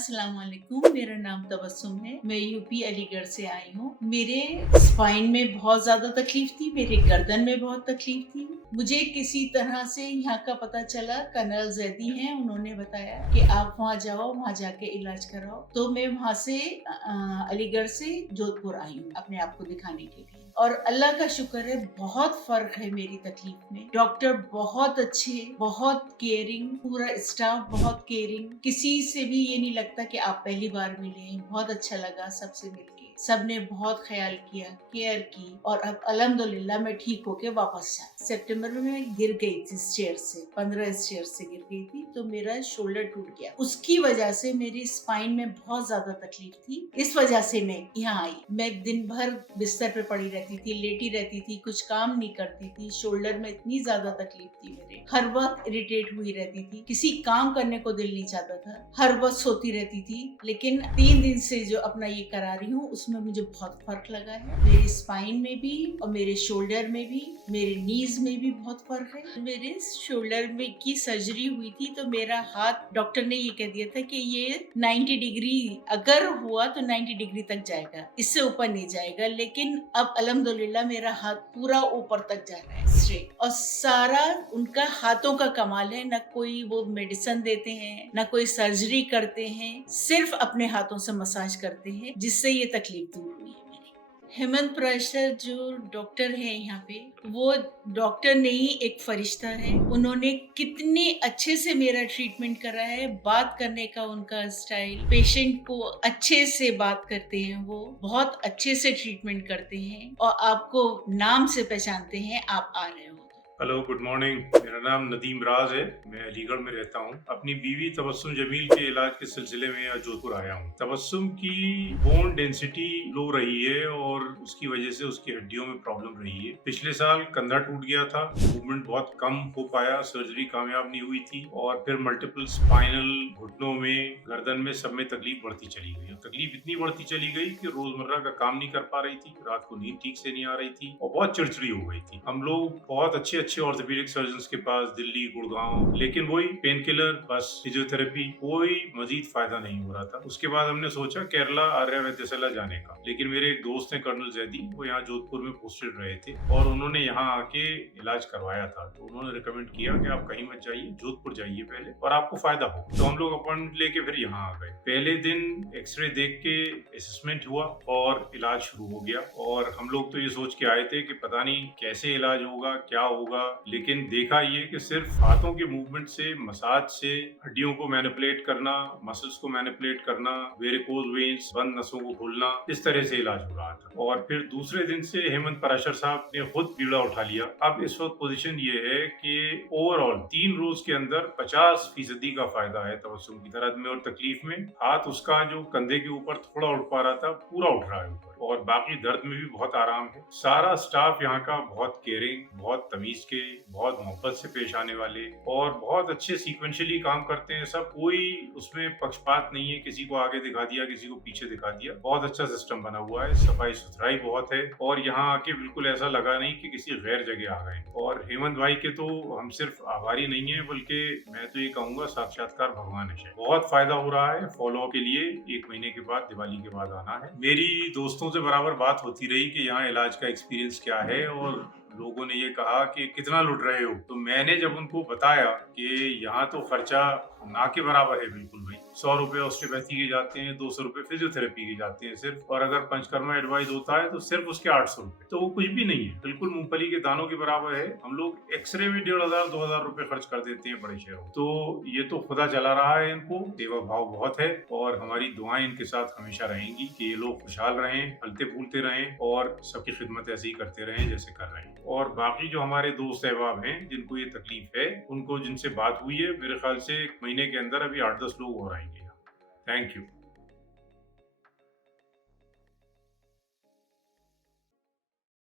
अस्सलाम वालेकुम। मेरा नाम तबस्सुम है। मैं यूपी अलीगढ़ से आई हूँ। मेरे स्पाइन में बहुत ज्यादा तकलीफ थी, मेरे गर्दन में बहुत तकलीफ थी। मुझे किसी तरह से यहाँ का पता चला, कर्नल जैदी हैं, उन्होंने बताया कि आप वहाँ जाओ, वहाँ जाके इलाज कराओ। तो मैं वहाँ से अलीगढ़ से जोधपुर आई हूँ अपने आप को दिखाने के लिए। और अल्लाह का शुक्र है, बहुत फर्क है मेरी तकलीफ में। डॉक्टर बहुत अच्छे, बहुत केयरिंग, पूरा स्टाफ बहुत केयरिंग। किसी से भी ये नहीं लगता कि आप पहली बार मिले। बहुत अच्छा लगा सबसे मिलके। सबने बहुत ख्याल किया, केयर की, और अब अल्हम्दुलिल्लाह मैं ठीक होके वापस आई। सितंबर में मैं गिर गई थी स्टेयर से, 15 स्टेयर से गिर गई थी, तो मेरा शोल्डर टूट गया। उसकी वजह से मेरी स्पाइन में बहुत ज्यादा तकलीफ थी। इस वजह से मैं यहाँ आई। मैं दिन भर बिस्तर पे पड़ी रहती थी, लेटी रहती थी, कुछ काम नहीं करती थी। शोल्डर में इतनी ज्यादा तकलीफ थी मेरे, हर वक्त इरिटेट हुई रहती थी, किसी काम करने को दिल नहीं चाहता था, हर वक्त सोती रहती थी। लेकिन 3 दिन से जो अपना ये करा रही हूँ, उसमें मुझे बहुत फर्क लगा है। मेरी स्पाइन में भी और मेरे शोल्डर में भी, मेरे नीज में भी बहुत फर्क है। मेरे शोल्डर में की सर्जरी हुई थी, तो मेरा हाथ, डॉक्टर ने ये कह दिया था कि ये 90 डिग्री अगर हुआ तो 90 डिग्री तक जाएगा, इससे ऊपर नहीं जाएगा। लेकिन अब अल्हम्दुलिल्लाह मेरा हाथ पूरा ऊपर तक जा रहा है, स्ट्रेट। और सारा उनका हाथों का कमाल है। ना कोई वो मेडिसिन देते हैं, ना कोई सर्जरी करते हैं, सिर्फ अपने हाथों से मसाज करते हैं, जिससे ये तकलीफ दूर हुई है मेरी। हेमंत पराशर जो डॉक्टर है यहाँ पे, वो डॉक्टर नहीं, एक फरिश्ता है। उन्होंने कितने अच्छे से मेरा ट्रीटमेंट करा है। बात करने का उनका स्टाइल, पेशेंट को अच्छे से बात करते हैं, वो बहुत अच्छे से ट्रीटमेंट करते हैं और आपको नाम से पहचानते हैं आप आ रहे हो। Hello, good morning. मेरा नाम नदीम राज है। मैं अलीगढ़ में रहता हूँ। अपनी बीवी तबस्सुम जमील के इलाज के सिलसिले में आज जोधपुर आया हूँ। तबस्सुम की बोन डेंसिटी लो रही है और उसकी वजह से उसकी हड्डियों में प्रॉब्लम रही है। पिछले साल कंधा टूट गया था, मूवमेंट बहुत कम हो पाया, सर्जरी कामयाब नहीं हुई थी, और फिर मल्टीपल स्पाइनल, घुटनों में, गर्दन में, सब में तकलीफ बढ़ती चली गई। तकलीफ इतनी बढ़ती चली गई कि रोजमर्रा का काम नहीं कर पा रही थी, रात को नींद ठीक से नहीं आ रही थी और बहुत चिड़चिड़ी हो गई थी। हम लोग बहुत अच्छे ऑर्थोपेडिक सर्जन्स के पास, दिल्ली, गुड़गांव, लेकिन वही पेन किलर, बस फिजियोथेरेपी, कोई मजीद फायदा नहीं हो रहा था। उसके बाद हमने सोचा केरला आर्य वैद्यशाला जाने का। लेकिन मेरे एक दोस्त हैं कर्नल जैदी, वो यहाँ जोधपुर में पोस्टेड रहे थे और उन्होंने यहाँ आके इलाज करवाया था। तो उन्होंने रिकमेंड किया कि आप कहीं मत जाइए, जोधपुर जाइए पहले और आपको फायदा हो। तो हम लोग अपॉइंटमेंट लेके फिर यहाँ आ गए। पहले दिन एक्सरे देख के असेसमेंट हुआ और इलाज शुरू हो गया। और हम लोग तो ये सोच के आए थे कि पता नहीं कैसे इलाज होगा, क्या होगा, लेकिन देखा ये कि सिर्फ हाथों के मूवमेंट से, मसाज से, हड्डियों को मैनिपुलेट करना, मसल्स को मैनिपुलेट करना, वेरिकोज वेन्स, बंद नसों को खोलना, इस तरह से इलाज हो रहा था। और फिर दूसरे दिन से हेमंत पराशर साहब ने खुद बीड़ा उठा लिया। अब इस वक्त पोजीशन ये है कि ओवरऑल 3 रोज के अंदर 50% का फायदा है तबस्सुम की दर्द में और तकलीफ में। हाथ उसका जो कंधे के ऊपर थोड़ा उठ पा रहा था, पूरा उठ रहा है ऊपर, और बाकी दर्द में भी बहुत आराम है। सारा स्टाफ यहाँ का बहुत केयरिंग, बहुत तमीज के, बहुत मोहब्बत से पेश आने वाले और बहुत अच्छे सीक्वेंशियली काम करते हैं सब। कोई उसमें पक्षपात नहीं है, किसी को आगे दिखा दिया, किसी को पीछे दिखा दिया। बहुत अच्छा सिस्टम बना हुआ है, सफाई सुथराई बहुत है और यहाँ आके बिल्कुल ऐसा लगा नहीं कि किसी गैर जगह आ गए। और हेमंत भाई के तो हम सिर्फ आभारी नहीं है, बल्कि मैं तो ये कहूँगा साक्षात्कार भगवान है। बहुत फायदा हो रहा है। फॉलो के लिए 1 महीने के बाद, दिवाली के बाद आना है। मेरी दोस्तों से बराबर बात होती रही कि यहाँ इलाज का एक्सपीरियंस क्या है, और लोगों ने ये कहा कि कितना लुट रहे हो। तो मैंने जब उनको बताया कि यहाँ तो खर्चा ना के बराबर है, बिल्कुल भाई, 100 रुपए ऑस्टियोपैथी के जाते हैं, 200 रुपए फिजियोथेरेपी के जाते हैं सिर्फ, और अगर पंचकर्मा एडवाइस होता है तो सिर्फ उसके 800 रुपए। तो वो कुछ भी नहीं है, बिल्कुल मूंगफली के दानों के बराबर है। हम लोग एक्सरे में 1500-2000 रुपए खर्च कर देते हैं बड़े शहरों। तो ये तो खुदा चला रहा है इनको, सेवा भाव बहुत है और हमारी दुआएं इनके साथ हमेशा रहेंगी कि ये लोग खुशहाल रहें, फलते फूलते रहें और सबकी खिदमत ऐसे ही करते रहें जैसे कर रहे हैं। और बाकी जो हमारे दोस्त अहबाब हैं जिनको ये तकलीफ है, उनको जिनसे बात हुई है, मेरे ख्याल से 1 महीने के अंदर अभी 8-10 लोग और आएंगे। Thank you.